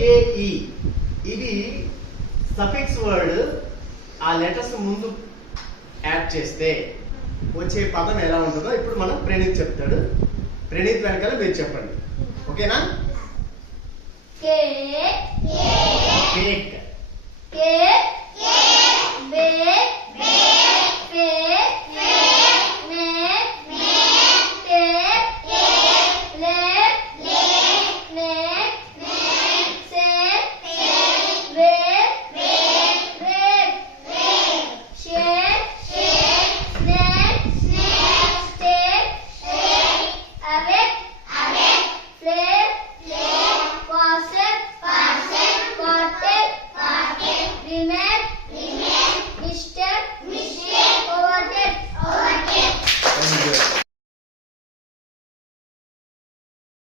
కేకేఈ ఇది suffix word. ఆ లెటర్స్ ముందు యాడ్ చేస్తే వచ్చే పదం ఎలా ఉంటుందో ఇప్పుడు మనం ప్రణీత్ చెప్తాడు. ప్రణీత్ వెనకాల మీరు చెప్పండి, ఓకేనా? Cake cake cake cake bake